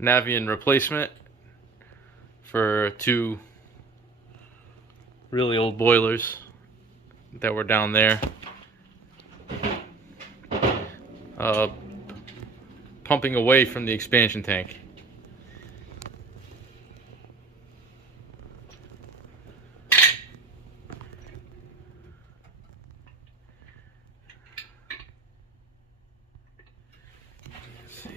Navion replacement for two really old boilers that were down there. Pumping away from the expansion tank. Let's see.